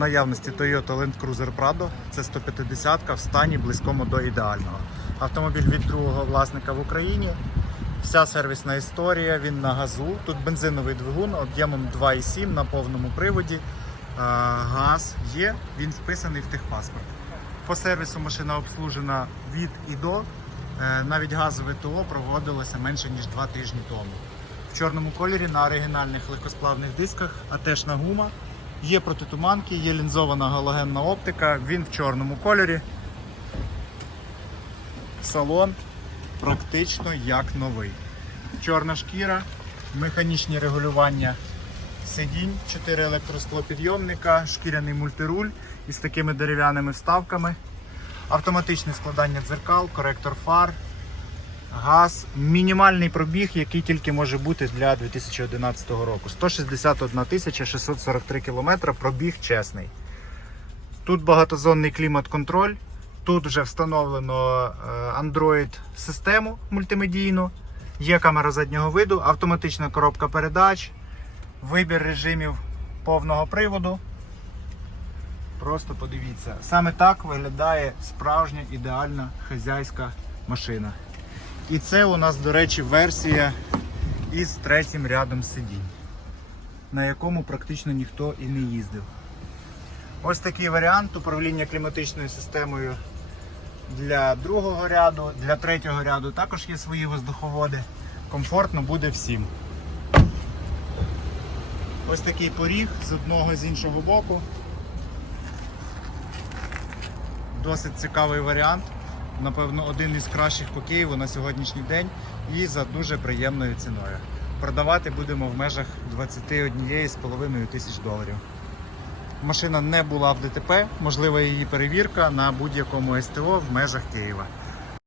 наявності Toyota Land Cruiser Prado. Це 150-ка в стані близькому до ідеального. Автомобіль від другого власника в Україні. Вся сервісна історія, він на газу. Тут бензиновий двигун об'ємом 2,7 на повному приводі. Газ є, він вписаний в техпаспорт. По сервісу машина обслужена від і до. Е, Навіть газове ТО проводилося менше ніж 2 тижні тому. В чорному кольорі на оригінальних легкосплавних дисках, а теж на гума. Є протитуманки, є лінзована галогенна оптика, він в чорному кольорі. Салон практично як новий. Чорна шкіра, механічні регулювання сидінь, 4 електросклопідйомника, шкіряний мультируль із такими дерев'яними вставками, автоматичне складання дзеркал, коректор фар, газ, мінімальний пробіг, який тільки може бути для 2011 року. 161 тисяча 643 кілометри, пробіг чесний. Тут багатозонний клімат-контроль. Тут вже встановлено е, Android-систему мультимедійну, є камера заднього виду, автоматична коробка передач, вибір режимів повного приводу. Просто подивіться. Саме так виглядає справжня ідеальна хазяйська машина. І це у нас, до речі, версія із третім рядом сидінь, на якому практично ніхто і не їздив. Ось такий варіант управління кліматичною системою для другого ряду, для третього ряду також є свої воздуховоди. Комфортно буде всім. Ось такий поріг з одного з іншого боку. Досить цікавий варіант. Напевно, один із кращих по Києву на сьогоднішній день і за дуже приємною ціною. Продавати будемо в межах 21,5 тисяч доларів. Машина не була в ДТП, можлива її перевірка на будь-якому СТО в межах Києва.